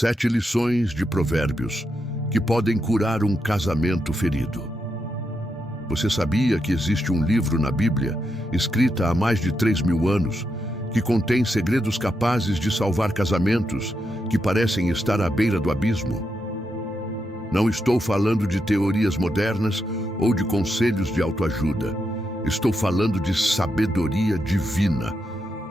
7 lições de Provérbios que podem curar um casamento ferido. Você sabia que existe um livro na Bíblia, escrita há mais de 3.000 anos, que contém segredos capazes de salvar casamentos que parecem estar à beira do abismo? Não estou falando de teorias modernas ou de conselhos de autoajuda. Estou falando de sabedoria divina,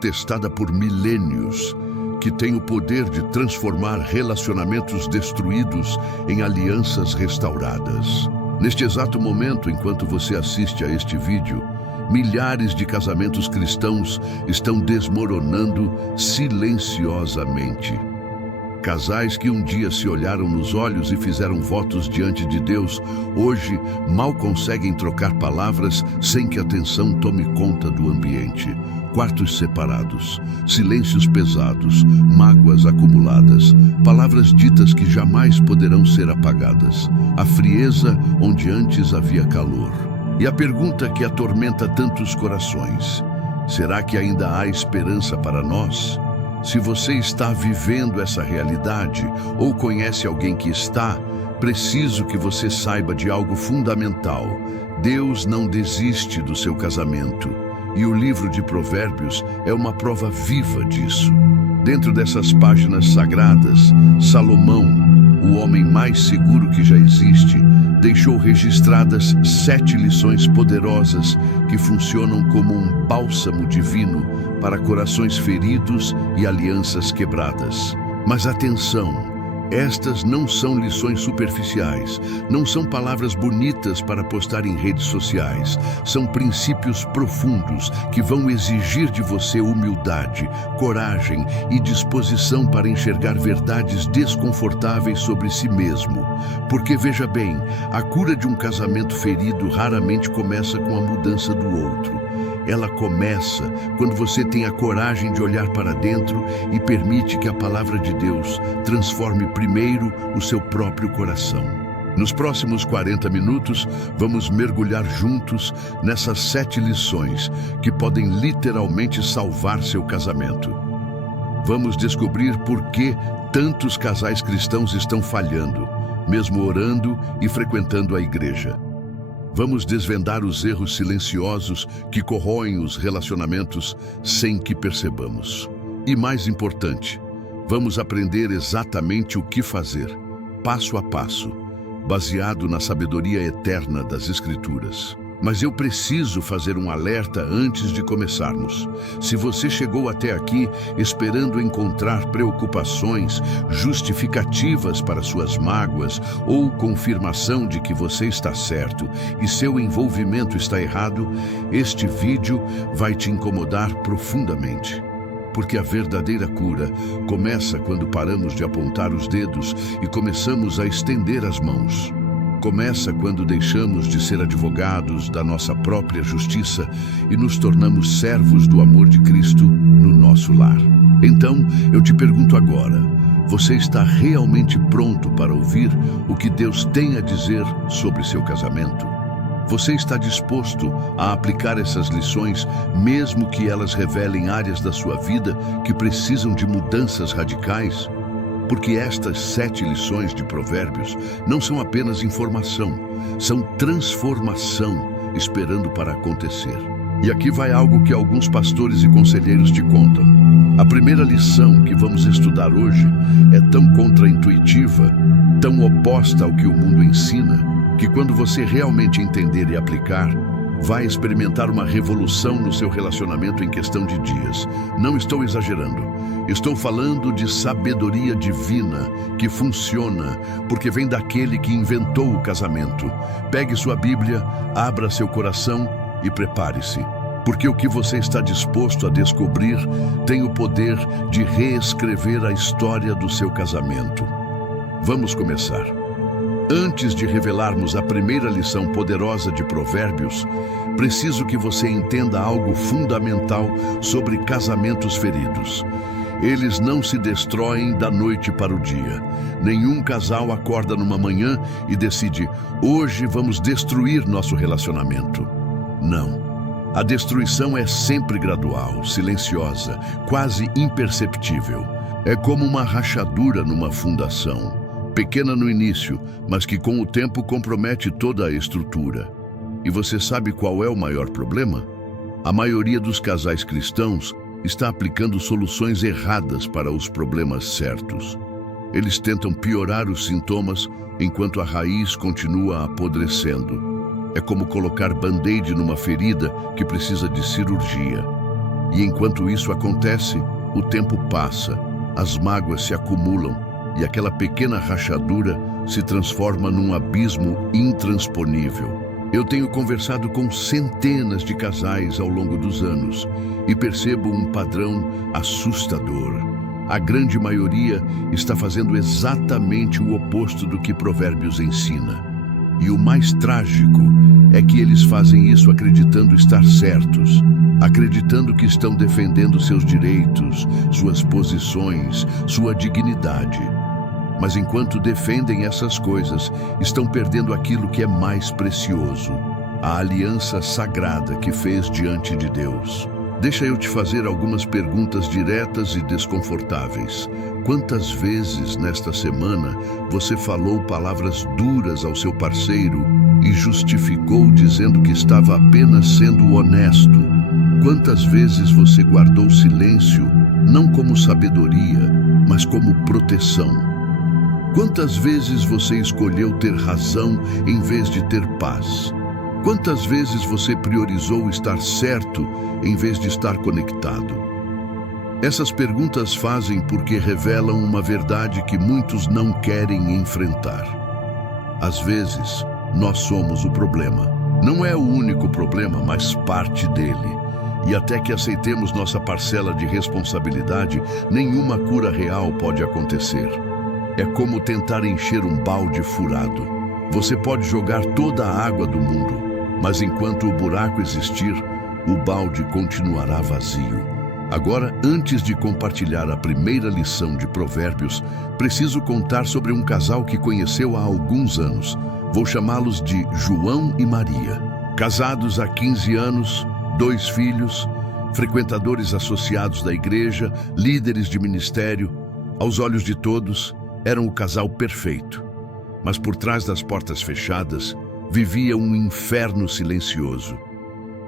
testada por milênios, que tem o poder de transformar relacionamentos destruídos em alianças restauradas. Neste exato momento, enquanto você assiste a este vídeo, milhares de casamentos cristãos estão desmoronando silenciosamente. Casais que um dia se olharam nos olhos e fizeram votos diante de Deus, hoje mal conseguem trocar palavras sem que a tensão tome conta do ambiente. Quartos separados, silêncios pesados, mágoas acumuladas, palavras ditas que jamais poderão ser apagadas, a frieza onde antes havia calor. E a pergunta que atormenta tantos corações: será que ainda há esperança para nós? Se você está vivendo essa realidade ou conhece alguém que está, preciso que você saiba de algo fundamental. Deus não desiste do seu casamento. E o livro de Provérbios é uma prova viva disso. Dentro dessas páginas sagradas, Salomão, o homem mais seguro que já existe, deixou registradas 7 lições poderosas que funcionam como um bálsamo divino para corações feridos e alianças quebradas. Mas atenção! Estas não são lições superficiais, não são palavras bonitas para postar em redes sociais. São princípios profundos que vão exigir de você humildade, coragem e disposição para enxergar verdades desconfortáveis sobre si mesmo. Porque, veja bem, a cura de um casamento ferido raramente começa com a mudança do outro. Ela começa quando você tem a coragem de olhar para dentro e permite que a palavra de Deus transforme primeiro o seu próprio coração. Nos próximos 40 minutos, vamos mergulhar juntos nessas 7 lições que podem literalmente salvar seu casamento. Vamos descobrir por que tantos casais cristãos estão falhando, mesmo orando e frequentando a igreja. Vamos desvendar os erros silenciosos que corroem os relacionamentos sem que percebamos. E mais importante, vamos aprender exatamente o que fazer, passo a passo, baseado na sabedoria eterna das Escrituras. Mas eu preciso fazer um alerta antes de começarmos. Se você chegou até aqui esperando encontrar preocupações, justificativas para suas mágoas ou confirmação de que você está certo e seu envolvimento está errado, este vídeo vai te incomodar profundamente. Porque a verdadeira cura começa quando paramos de apontar os dedos e começamos a estender as mãos. Começa quando deixamos de ser advogados da nossa própria justiça e nos tornamos servos do amor de Cristo no nosso lar. Então, eu te pergunto agora, você está realmente pronto para ouvir o que Deus tem a dizer sobre seu casamento? Você está disposto a aplicar essas lições, mesmo que elas revelem áreas da sua vida que precisam de mudanças radicais? Porque estas 7 lições de Provérbios não são apenas informação, são transformação esperando para acontecer. E aqui vai algo que alguns pastores e conselheiros te contam. A primeira lição que vamos estudar hoje é tão contraintuitiva, tão oposta ao que o mundo ensina, que quando você realmente entender e aplicar, vai experimentar uma revolução no seu relacionamento em questão de dias. Não estou exagerando. Estou falando de sabedoria divina que funciona porque vem daquele que inventou o casamento. Pegue sua Bíblia, abra seu coração e prepare-se. Porque o que você está disposto a descobrir tem o poder de reescrever a história do seu casamento. Vamos começar. Antes de revelarmos a primeira lição poderosa de Provérbios, preciso que você entenda algo fundamental sobre casamentos feridos. Eles não se destroem da noite para o dia. Nenhum casal acorda numa manhã e decide: hoje vamos destruir nosso relacionamento. Não. A destruição é sempre gradual, silenciosa, quase imperceptível. É como uma rachadura numa fundação, pequena no início, mas que com o tempo compromete toda a estrutura. E você sabe qual é o maior problema? A maioria dos casais cristãos está aplicando soluções erradas para os problemas certos. Eles tentam piorar os sintomas enquanto a raiz continua apodrecendo. É como colocar band-aid numa ferida que precisa de cirurgia. E enquanto isso acontece, o tempo passa, as mágoas se acumulam e aquela pequena rachadura se transforma num abismo intransponível. Eu tenho conversado com centenas de casais ao longo dos anos e percebo um padrão assustador. A grande maioria está fazendo exatamente o oposto do que Provérbios ensina. E o mais trágico é que eles fazem isso acreditando estar certos, acreditando que estão defendendo seus direitos, suas posições, sua dignidade. Mas enquanto defendem essas coisas, estão perdendo aquilo que é mais precioso, a aliança sagrada que fez diante de Deus. Deixa eu te fazer algumas perguntas diretas e desconfortáveis. Quantas vezes nesta semana você falou palavras duras ao seu parceiro e justificou dizendo que estava apenas sendo honesto? Quantas vezes você guardou silêncio, não como sabedoria, mas como proteção? Quantas vezes você escolheu ter razão em vez de ter paz? Quantas vezes você priorizou estar certo em vez de estar conectado? Essas perguntas fazem porque revelam uma verdade que muitos não querem enfrentar. Às vezes, nós somos o problema. Não é o único problema, mas parte dele. E até que aceitemos nossa parcela de responsabilidade, nenhuma cura real pode acontecer. É como tentar encher um balde furado. Você pode jogar toda a água do mundo, mas enquanto o buraco existir, o balde continuará vazio. Agora, antes de compartilhar a primeira lição de Provérbios, preciso contar sobre um casal que conheceu há alguns anos. Vou chamá-los de João e Maria. Casados há 15 anos, 2 filhos, frequentadores associados da igreja, líderes de ministério. Aos olhos de todos, eram o casal perfeito. Mas por trás das portas fechadas, vivia um inferno silencioso.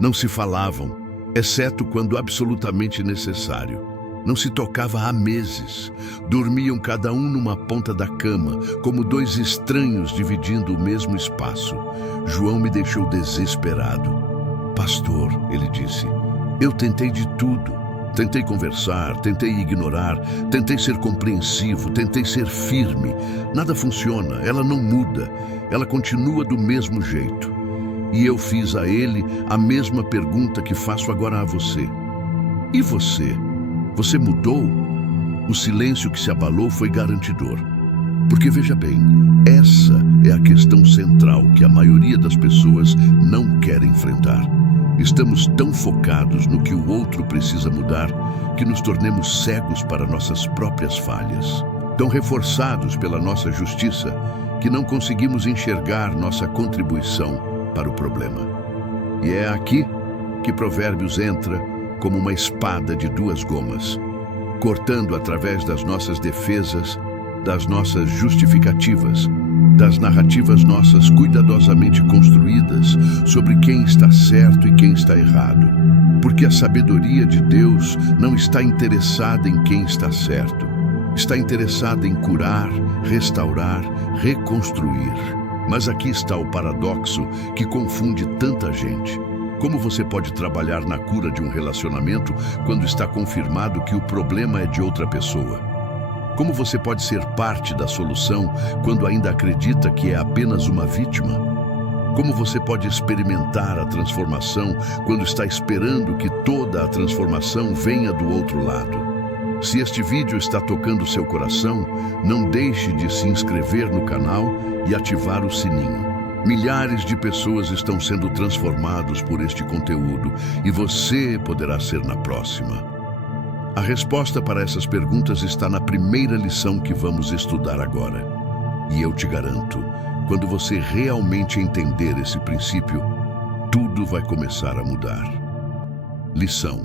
Não se falavam, exceto quando absolutamente necessário. Não se tocava há meses. Dormiam cada um numa ponta da cama, como 2 estranhos dividindo o mesmo espaço. João me deixou desesperado. Pastor, ele disse, eu tentei de tudo. Tentei conversar, tentei ignorar, tentei ser compreensivo, tentei ser firme. Nada funciona, ela não muda, ela continua do mesmo jeito. E eu fiz a ele a mesma pergunta que faço agora a você. E você? Você mudou? O silêncio que se abalou foi garantidor. Porque veja bem, essa é a questão central que a maioria das pessoas não quer enfrentar. Estamos tão focados no que o outro precisa mudar que nos tornemos cegos para nossas próprias falhas. Tão reforçados pela nossa justiça que não conseguimos enxergar nossa contribuição para o problema. E é aqui que Provérbios entra como uma espada de 2 gumas, cortando através das nossas defesas, das nossas justificativas, das narrativas nossas cuidadosamente construídas sobre quem está certo e quem está errado. Porque a sabedoria de Deus não está interessada em quem está certo. Está interessada em curar, restaurar, reconstruir. Mas aqui está o paradoxo que confunde tanta gente. Como você pode trabalhar na cura de um relacionamento quando está confirmado que o problema é de outra pessoa? Como você pode ser parte da solução quando ainda acredita que é apenas uma vítima? Como você pode experimentar a transformação quando está esperando que toda a transformação venha do outro lado? Se este vídeo está tocando seu coração, não deixe de se inscrever no canal e ativar o sininho. Milhares de pessoas estão sendo transformados por este conteúdo e você poderá ser na próxima. A resposta para essas perguntas está na primeira lição que vamos estudar agora. E eu te garanto, quando você realmente entender esse princípio, tudo vai começar a mudar. Lição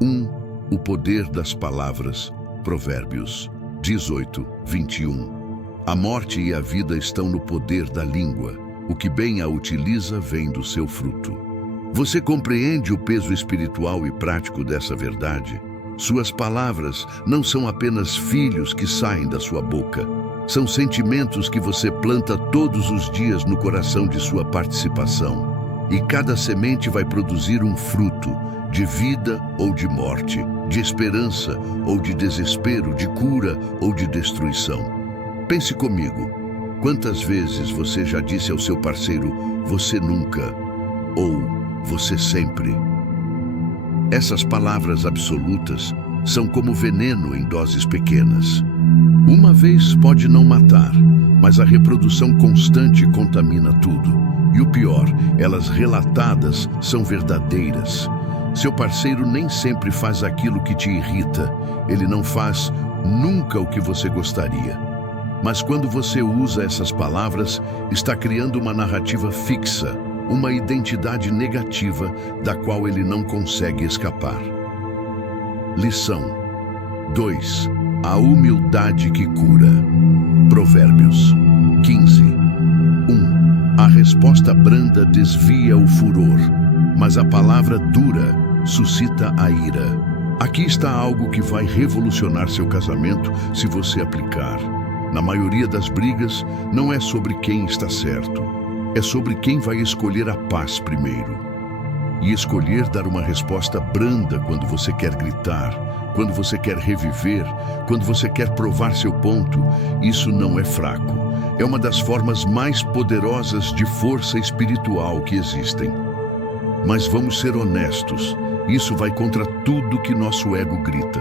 1. O poder das palavras Provérbios 18, 21. A morte e a vida estão no poder da língua. O que bem a utiliza vem do seu fruto. Você compreende o peso espiritual e prático dessa verdade? Suas palavras não são apenas filhos que saem da sua boca. São sentimentos que você planta todos os dias no coração de sua participação. E cada semente vai produzir um fruto, de vida ou de morte, de esperança ou de desespero, de cura ou de destruição. Pense comigo, quantas vezes você já disse ao seu parceiro, você nunca, ou você sempre? Essas palavras absolutas são como veneno em doses pequenas. Uma vez pode não matar, mas a reprodução constante contamina tudo. E o pior, elas relatadas são verdadeiras. Seu parceiro nem sempre faz aquilo que te irrita. Ele não faz nunca o que você gostaria. Mas quando você usa essas palavras, está criando uma narrativa fixa, uma identidade negativa da qual ele não consegue escapar. Lição 2. A humildade que cura. Provérbios 15, 1. A resposta branda desvia o furor, mas a palavra dura suscita a ira. Aqui está algo que vai revolucionar seu casamento se você aplicar. Na maioria das brigas, não é sobre quem está certo, é sobre quem vai escolher a paz primeiro. E escolher dar uma resposta branda quando você quer gritar, quando você quer reviver, quando você quer provar seu ponto, isso não é fraco. É uma das formas mais poderosas de força espiritual que existem. Mas vamos ser honestos, isso vai contra tudo que nosso ego grita.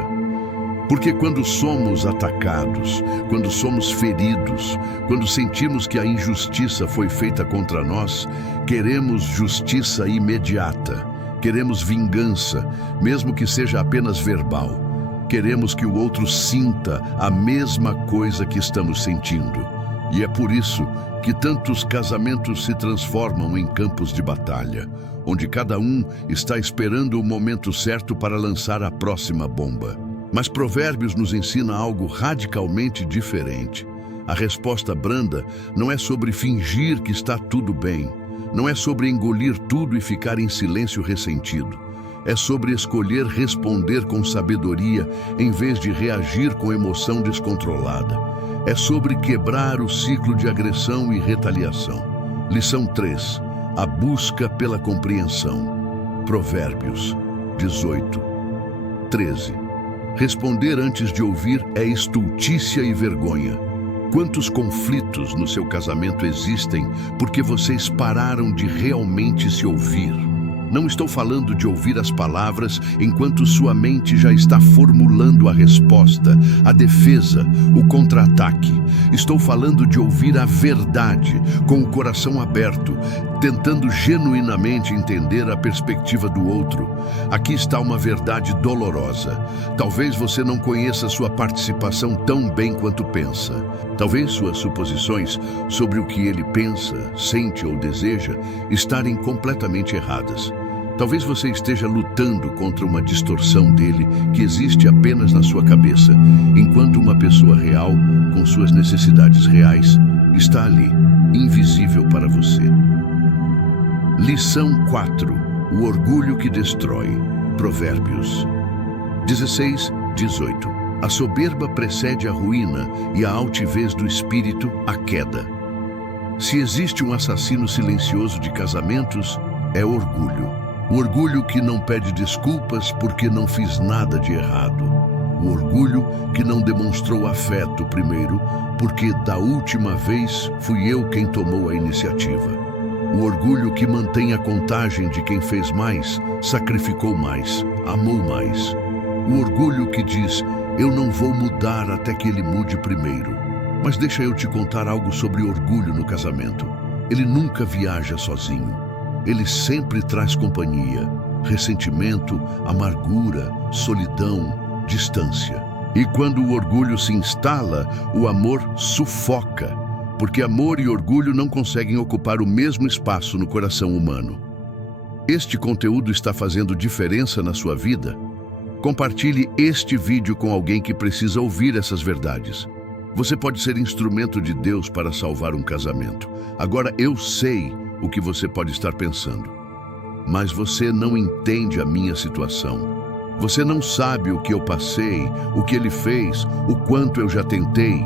Porque quando somos atacados, quando somos feridos, quando sentimos que a injustiça foi feita contra nós, queremos justiça imediata, queremos vingança, mesmo que seja apenas verbal. Queremos que o outro sinta a mesma coisa que estamos sentindo. E é por isso que tantos casamentos se transformam em campos de batalha, onde cada um está esperando o momento certo para lançar a próxima bomba. Mas Provérbios nos ensina algo radicalmente diferente. A resposta branda não é sobre fingir que está tudo bem, não é sobre engolir tudo e ficar em silêncio ressentido. É sobre escolher responder com sabedoria em vez de reagir com emoção descontrolada. É sobre quebrar o ciclo de agressão e retaliação. Lição 3. A busca pela compreensão. Provérbios 18, 13. Responder antes de ouvir é estultícia e vergonha. Quantos conflitos no seu casamento existem porque vocês pararam de realmente se ouvir? Não estou falando de ouvir as palavras enquanto sua mente já está formulando a resposta, a defesa, o contra-ataque. Estou falando de ouvir a verdade, com o coração aberto, tentando genuinamente entender a perspectiva do outro. Aqui está uma verdade dolorosa. Talvez você não conheça sua participação tão bem quanto pensa. Talvez suas suposições sobre o que ele pensa, sente ou deseja estarem completamente erradas. Talvez você esteja lutando contra uma distorção dele que existe apenas na sua cabeça, enquanto uma pessoa real, com suas necessidades reais, está ali, invisível para você. Lição 4. O orgulho que destrói. Provérbios 16, 18. A soberba precede a ruína e a altivez do espírito, a queda. Se existe um assassino silencioso de casamentos, é orgulho. O orgulho que não pede desculpas porque não fiz nada de errado. O orgulho que não demonstrou afeto primeiro, porque da última vez fui eu quem tomou a iniciativa. O orgulho que mantém a contagem de quem fez mais, sacrificou mais, amou mais. O orgulho que diz, eu não vou mudar até que ele mude primeiro. Mas deixa eu te contar algo sobre orgulho no casamento. Ele nunca viaja sozinho. Ele sempre traz companhia, ressentimento, amargura, solidão, distância. E quando o orgulho se instala, o amor sufoca, porque amor e orgulho não conseguem ocupar o mesmo espaço no coração humano. Este conteúdo está fazendo diferença na sua vida? Compartilhe este vídeo com alguém que precisa ouvir essas verdades. Você pode ser instrumento de Deus para salvar um casamento. Agora, eu sei o que você pode estar pensando, mas você não entende a minha situação. Você não sabe o que eu passei, o que ele fez, o quanto eu já tentei.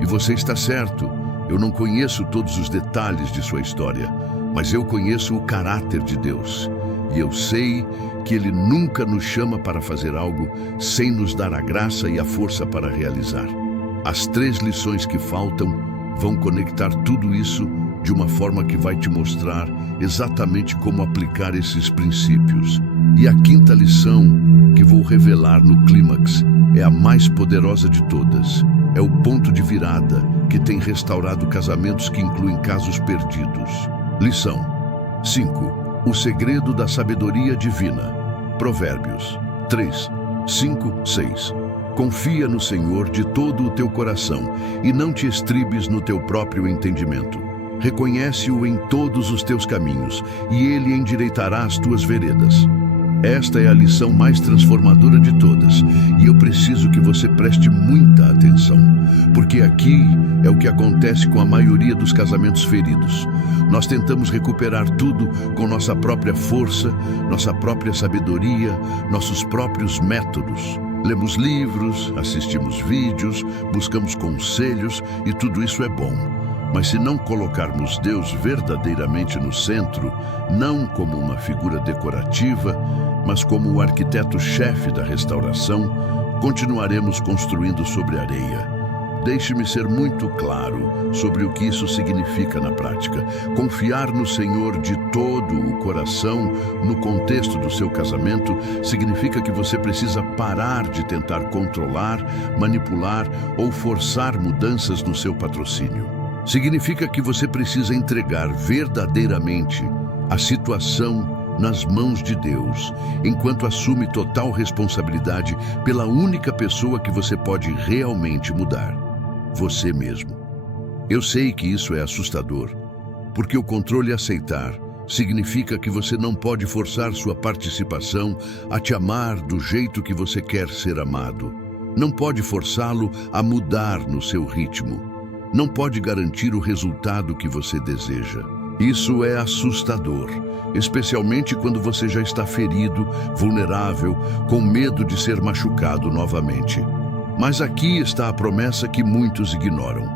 E você está certo, eu não conheço todos os detalhes de sua história, mas eu conheço o caráter de Deus. E eu sei que Ele nunca nos chama para fazer algo sem nos dar a graça e a força para realizar. As 3 lições que faltam vão conectar tudo isso de uma forma que vai te mostrar exatamente como aplicar esses princípios. E a 5ª lição, que vou revelar no clímax, é a mais poderosa de todas. É o ponto de virada que tem restaurado casamentos que incluem casos perdidos. Lição 5. O segredo da sabedoria divina. Provérbios 3, 5, 6. Confia no Senhor de todo o teu coração e não te estribes no teu próprio entendimento. Reconhece-o em todos os teus caminhos e Ele endireitará as tuas veredas. Esta é a lição mais transformadora de todas e eu preciso que você preste muita atenção, porque aqui é o que acontece com a maioria dos casamentos feridos. Nós tentamos recuperar tudo com nossa própria força, nossa própria sabedoria, nossos próprios métodos. Lemos livros, assistimos vídeos, buscamos conselhos e tudo isso é bom. Mas se não colocarmos Deus verdadeiramente no centro, não como uma figura decorativa, mas como o arquiteto-chefe da restauração, continuaremos construindo sobre areia. Deixe-me ser muito claro sobre o que isso significa na prática. Confiar no Senhor de todo o coração no contexto do seu casamento significa que você precisa parar de tentar controlar, manipular ou forçar mudanças no seu patrocínio. Significa que você precisa entregar verdadeiramente a situação nas mãos de Deus, enquanto assume total responsabilidade pela única pessoa que você pode realmente mudar: você mesmo. Eu sei que isso é assustador, porque o controle aceitar significa que você não pode forçar sua participação a te amar do jeito que você quer ser amado. Não pode forçá-lo a mudar no seu ritmo. Não pode garantir o resultado que você deseja. Isso é assustador, especialmente quando você já está ferido, vulnerável, com medo de ser machucado novamente. Mas aqui está a promessa que muitos ignoram.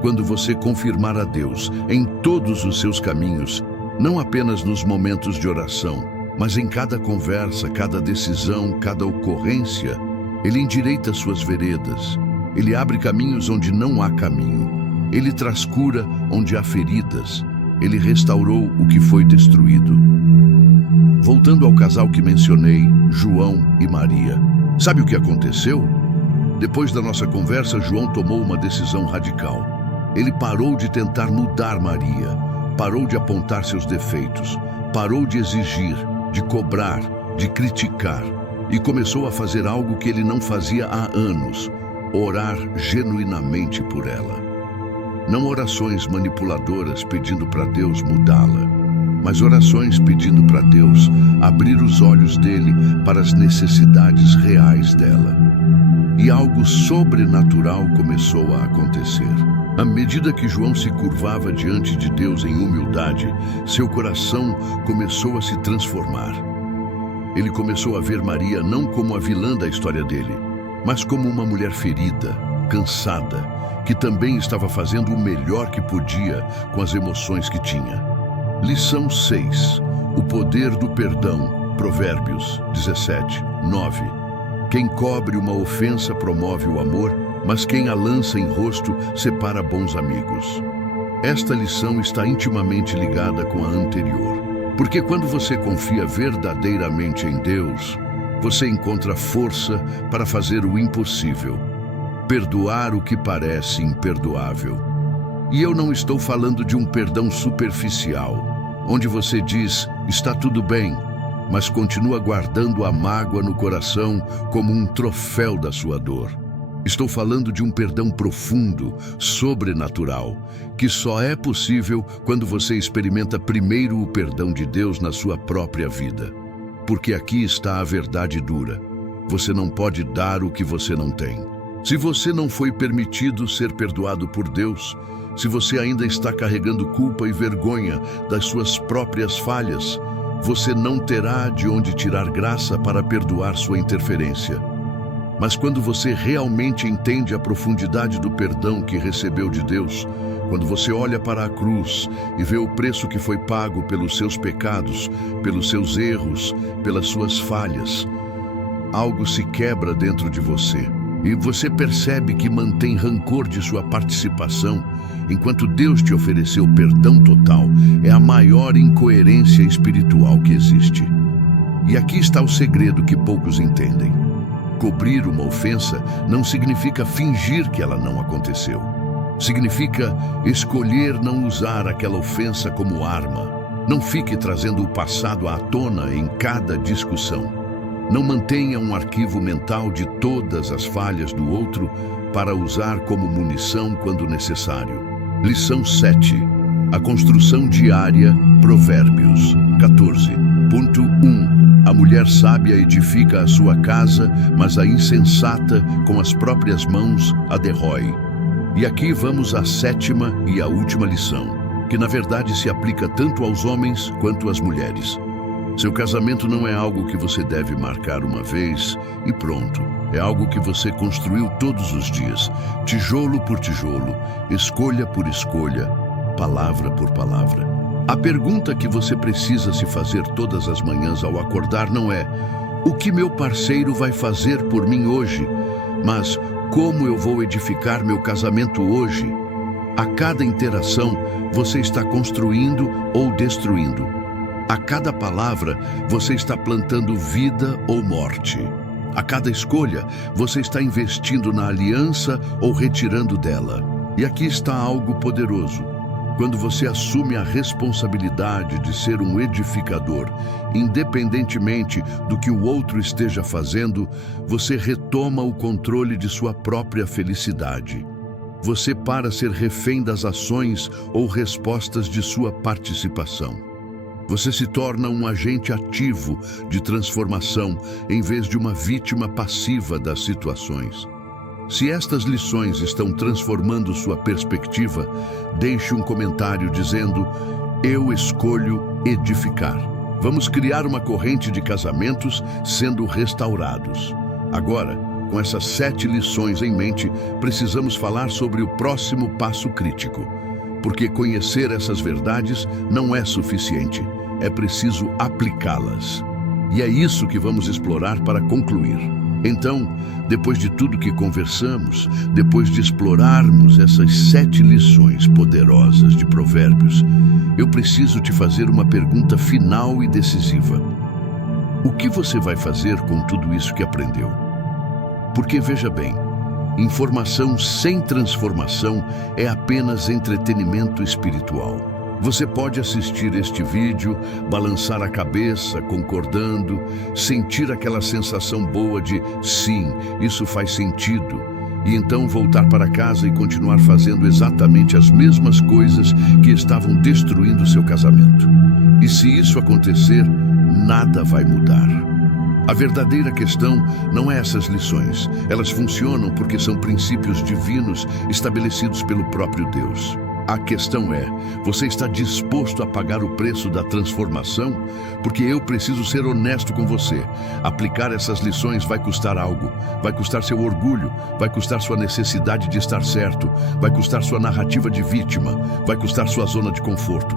Quando você confirmar a Deus em todos os seus caminhos, não apenas nos momentos de oração, mas em cada conversa, cada decisão, cada ocorrência, Ele endireita suas veredas. Ele abre caminhos onde não há caminho. Ele traz cura onde há feridas. Ele restaurou o que foi destruído. Voltando ao casal que mencionei, João e Maria. Sabe o que aconteceu? Depois da nossa conversa, João tomou uma decisão radical. Ele parou de tentar mudar Maria, parou de apontar seus defeitos, parou de exigir, de cobrar, de criticar e começou a fazer algo que ele não fazia há anos: orar genuinamente por ela. Não orações manipuladoras pedindo para Deus mudá-la, mas orações pedindo para Deus abrir os olhos dele para as necessidades reais dela. E algo sobrenatural começou a acontecer. À medida que João se curvava diante de Deus em humildade, seu coração começou a se transformar. Ele começou a ver Maria não como a vilã da história dele, mas como uma mulher ferida, cansada, que também estava fazendo o melhor que podia com as emoções que tinha. Lição 6. O poder do perdão. Provérbios 17, 9. Quem cobre uma ofensa promove o amor, mas quem a lança em rosto separa bons amigos. Esta lição está intimamente ligada com a anterior, porque quando você confia verdadeiramente em Deus, você encontra força para fazer o impossível, perdoar o que parece imperdoável. E eu não estou falando de um perdão superficial, onde você diz, está tudo bem, mas continua guardando a mágoa no coração como um troféu da sua dor. Estou falando de um perdão profundo, sobrenatural, que só é possível quando você experimenta primeiro o perdão de Deus na sua própria vida. Porque aqui está a verdade dura. Você não pode dar o que você não tem. Se você não foi permitido ser perdoado por Deus, se você ainda está carregando culpa e vergonha das suas próprias falhas, você não terá de onde tirar graça para perdoar sua interferência. Mas quando você realmente entende a profundidade do perdão que recebeu de Deus, quando você olha para a cruz e vê o preço que foi pago pelos seus pecados, pelos seus erros, pelas suas falhas, algo se quebra dentro de você. E você percebe que mantém rancor de sua participação, enquanto Deus te ofereceu perdão total. É a maior incoerência espiritual que existe. E aqui está o segredo que poucos entendem. Cobrir uma ofensa não significa fingir que ela não aconteceu. Significa escolher não usar aquela ofensa como arma. Não fique trazendo o passado à tona em cada discussão. Não mantenha um arquivo mental de todas as falhas do outro para usar como munição quando necessário. Lição 7. A construção diária, Provérbios 14.1. A mulher sábia edifica a sua casa, mas a insensata, com as próprias mãos, a derrói. E aqui vamos à 7ª e à última lição, que na verdade se aplica tanto aos homens quanto às mulheres. Seu casamento não é algo que você deve marcar uma vez e pronto. É algo que você construiu todos os dias, tijolo por tijolo, escolha por escolha, palavra por palavra. A pergunta que você precisa se fazer todas as manhãs ao acordar não é: o que meu parceiro vai fazer por mim hoje? Mas como eu vou edificar meu casamento hoje? A cada interação, você está construindo ou destruindo. A cada palavra, você está plantando vida ou morte. A cada escolha, você está investindo na aliança ou retirando dela. E aqui está algo poderoso. Quando você assume a responsabilidade de ser um edificador, independentemente do que o outro esteja fazendo, você retoma o controle de sua própria felicidade. Você para ser refém das ações ou respostas de sua participação. Você se torna um agente ativo de transformação em vez de uma vítima passiva das situações. Se estas lições estão transformando sua perspectiva, deixe um comentário dizendo: eu escolho edificar. Vamos criar uma corrente de casamentos sendo restaurados. Agora, com essas 7 lições em mente, precisamos falar sobre o próximo passo crítico. Porque conhecer essas verdades não é suficiente, é preciso aplicá-las. E é isso que vamos explorar para concluir. Então, depois de tudo que conversamos, depois de explorarmos essas 7 lições poderosas de Provérbios, eu preciso te fazer uma pergunta final e decisiva. O que você vai fazer com tudo isso que aprendeu? Porque veja bem, informação sem transformação é apenas entretenimento espiritual. Você pode assistir este vídeo, balançar a cabeça, concordando, sentir aquela sensação boa de sim, isso faz sentido, e então voltar para casa e continuar fazendo exatamente as mesmas coisas que estavam destruindo seu casamento. E se isso acontecer, nada vai mudar. A verdadeira questão não é essas lições. Elas funcionam porque são princípios divinos estabelecidos pelo próprio Deus. A questão é: você está disposto a pagar o preço da transformação? Porque eu preciso ser honesto com você. Aplicar essas lições vai custar algo. Vai custar seu orgulho, vai custar sua necessidade de estar certo, vai custar sua narrativa de vítima, vai custar sua zona de conforto.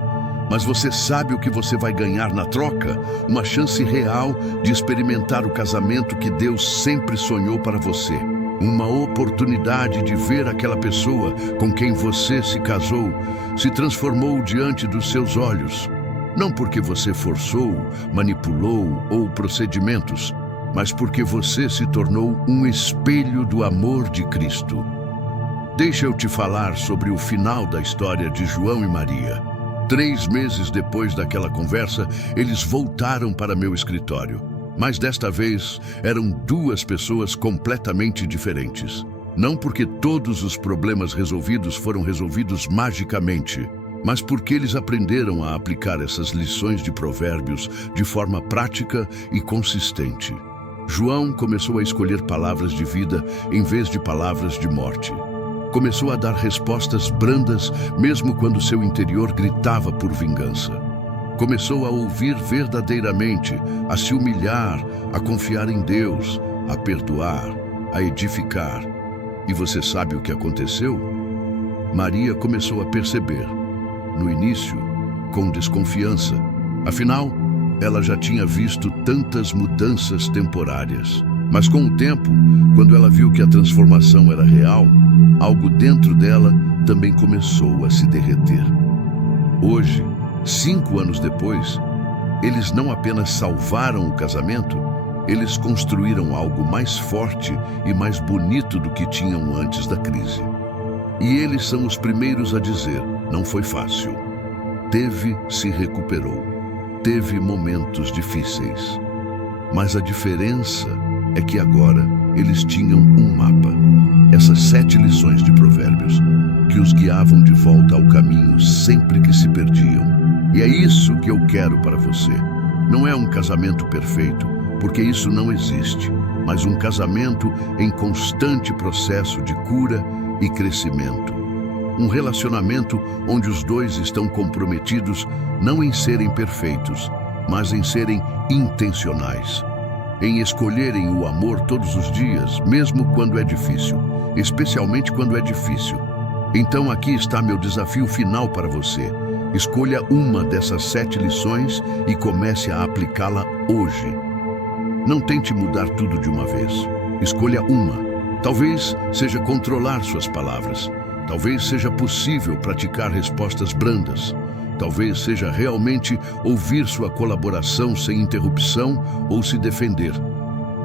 Mas você sabe o que você vai ganhar na troca? Uma chance real de experimentar o casamento que Deus sempre sonhou para você. Uma oportunidade de ver aquela pessoa com quem você se casou se transformou diante dos seus olhos. Não porque você forçou, manipulou ou procedimentos, mas porque você se tornou um espelho do amor de Cristo. Deixa eu te falar sobre o final da história de João e Maria. 3 meses depois daquela conversa, eles voltaram para meu escritório. Mas desta vez, eram 2 pessoas completamente diferentes. Não porque todos os problemas resolvidos foram resolvidos magicamente, mas porque eles aprenderam a aplicar essas lições de Provérbios de forma prática e consistente. João começou a escolher palavras de vida em vez de palavras de morte. Começou a dar respostas brandas, mesmo quando seu interior gritava por vingança. Começou a ouvir verdadeiramente, a se humilhar, a confiar em Deus, a perdoar, a edificar. E você sabe o que aconteceu? Maria começou a perceber, no início, com desconfiança. Afinal, ela já tinha visto tantas mudanças temporárias. Mas com o tempo, quando ela viu que a transformação era real, algo dentro dela também começou a se derreter. Hoje, 5 anos depois, eles não apenas salvaram o casamento, eles construíram algo mais forte e mais bonito do que tinham antes da crise. E eles são os primeiros a dizer, não foi fácil. Se recuperou. Teve momentos difíceis. Mas a diferença é que agora eles tinham um mapa. Essas 7 lições de Provérbios que os guiavam de volta ao caminho sempre que se perdiam. E é isso que eu quero para você. Não é um casamento perfeito, porque isso não existe, mas um casamento em constante processo de cura e crescimento. Um relacionamento onde os dois estão comprometidos não em serem perfeitos, mas em serem intencionais. Em escolherem o amor todos os dias, mesmo quando é difícil, especialmente quando é difícil. Então aqui está meu desafio final para você. Escolha uma dessas 7 lições e comece a aplicá-la hoje. Não tente mudar tudo de uma vez. Escolha uma. Talvez seja controlar suas palavras. Talvez seja possível praticar respostas brandas. Talvez seja realmente ouvir sua colaboração sem interrupção ou se defender.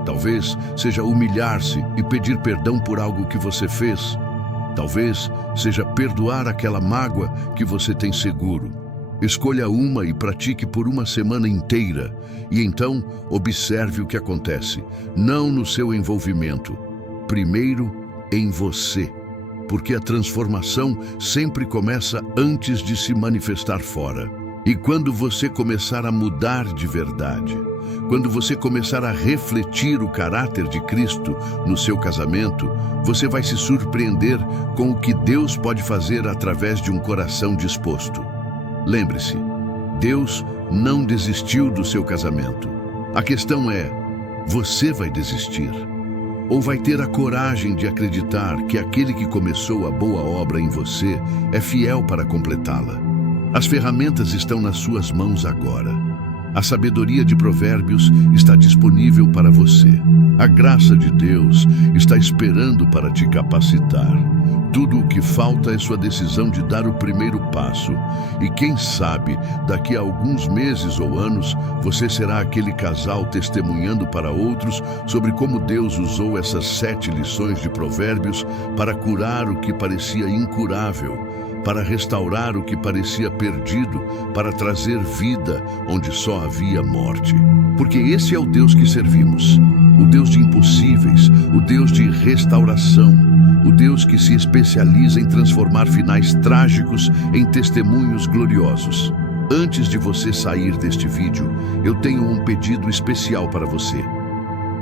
Talvez seja humilhar-se e pedir perdão por algo que você fez. Talvez seja perdoar aquela mágoa que você tem seguro. Escolha uma e pratique por uma semana inteira. E então, observe o que acontece. Não no seu envolvimento. Primeiro, em você. Porque a transformação sempre começa antes de se manifestar fora. E quando você começar a mudar de verdade, quando você começar a refletir o caráter de Cristo no seu casamento, você vai se surpreender com o que Deus pode fazer através de um coração disposto. Lembre-se, Deus não desistiu do seu casamento. A questão é, você vai desistir? Ou vai ter a coragem de acreditar que aquele que começou a boa obra em você é fiel para completá-la? As ferramentas estão nas suas mãos agora. A sabedoria de Provérbios está disponível para você. A graça de Deus está esperando para te capacitar. Tudo o que falta é sua decisão de dar o primeiro passo. E quem sabe, daqui a alguns meses ou anos, você será aquele casal testemunhando para outros sobre como Deus usou essas 7 lições de Provérbios para curar o que parecia incurável, para restaurar o que parecia perdido, para trazer vida onde só havia morte. Porque esse é o Deus que servimos, o Deus de impossíveis, o Deus de restauração, o Deus que se especializa em transformar finais trágicos em testemunhos gloriosos. Antes de você sair deste vídeo, eu tenho um pedido especial para você.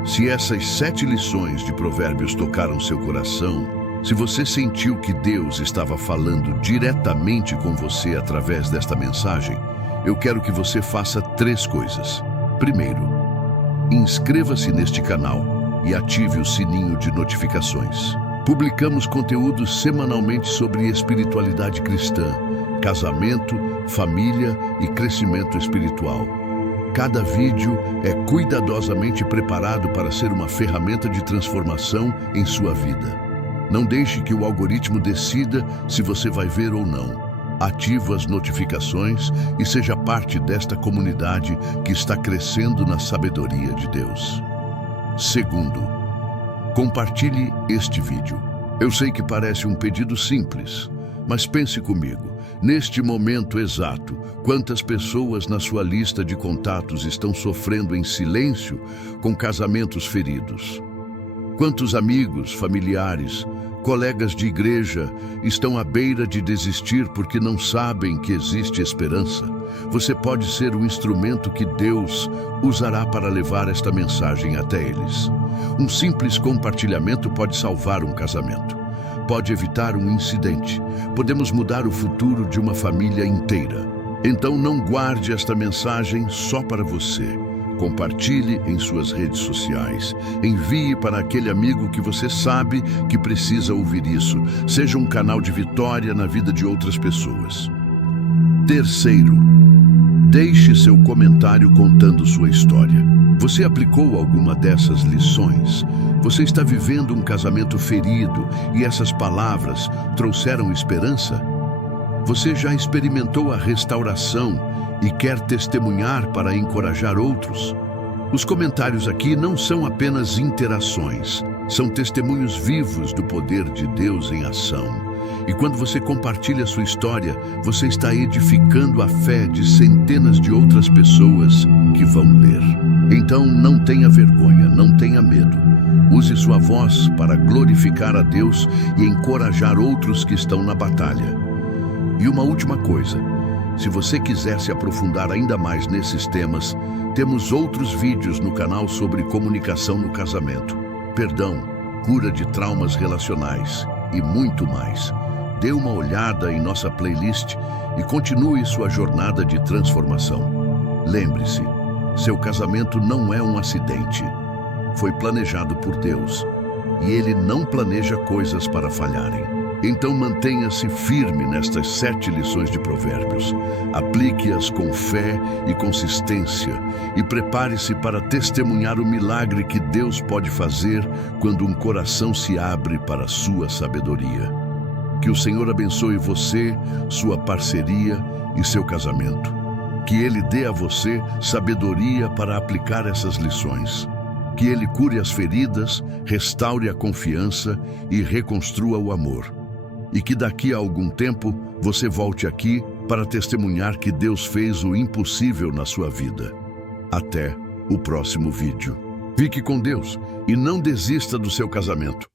Se essas 7 lições de Provérbios tocaram seu coração, se você sentiu que Deus estava falando diretamente com você através desta mensagem, eu quero que você faça 3 coisas. Primeiro, inscreva-se neste canal e ative o sininho de notificações. Publicamos conteúdos semanalmente sobre espiritualidade cristã, casamento, família e crescimento espiritual. Cada vídeo é cuidadosamente preparado para ser uma ferramenta de transformação em sua vida. Não deixe que o algoritmo decida se você vai ver ou não. Ative as notificações e seja parte desta comunidade que está crescendo na sabedoria de Deus. Segundo, compartilhe este vídeo. Eu sei que parece um pedido simples, mas pense comigo. Neste momento exato, quantas pessoas na sua lista de contatos estão sofrendo em silêncio com casamentos feridos? Quantos amigos, familiares, Colegas de igreja estão à beira de desistir porque não sabem que existe esperança. Você pode ser o instrumento que Deus usará para levar esta mensagem até eles. Um simples compartilhamento pode salvar um casamento. Pode evitar um incidente. Podemos mudar o futuro de uma família inteira. Então não guarde esta mensagem só para você. Compartilhe em suas redes sociais. Envie para aquele amigo que você sabe que precisa ouvir isso. Seja um canal de vitória na vida de outras pessoas. Terceiro, deixe seu comentário contando sua história. Você aplicou alguma dessas lições? Você está vivendo um casamento ferido e essas palavras trouxeram esperança? Você já experimentou a restauração e quer testemunhar para encorajar outros? Os comentários aqui não são apenas interações, são testemunhos vivos do poder de Deus em ação. E quando você compartilha sua história, você está edificando a fé de centenas de outras pessoas que vão ler. Então não tenha vergonha, não tenha medo. Use sua voz para glorificar a Deus e encorajar outros que estão na batalha. E uma última coisa, se você quiser se aprofundar ainda mais nesses temas, temos outros vídeos no canal sobre comunicação no casamento, perdão, cura de traumas relacionais e muito mais. Dê uma olhada em nossa playlist e continue sua jornada de transformação. Lembre-se, seu casamento não é um acidente. Foi planejado por Deus e Ele não planeja coisas para falharem. Então mantenha-se firme nestas 7 lições de Provérbios. Aplique-as com fé e consistência e prepare-se para testemunhar o milagre que Deus pode fazer quando um coração se abre para a sua sabedoria. Que o Senhor abençoe você, sua parceria e seu casamento. Que Ele dê a você sabedoria para aplicar essas lições. Que Ele cure as feridas, restaure a confiança e reconstrua o amor. E que daqui a algum tempo você volte aqui para testemunhar que Deus fez o impossível na sua vida. Até o próximo vídeo. Fique com Deus e não desista do seu casamento.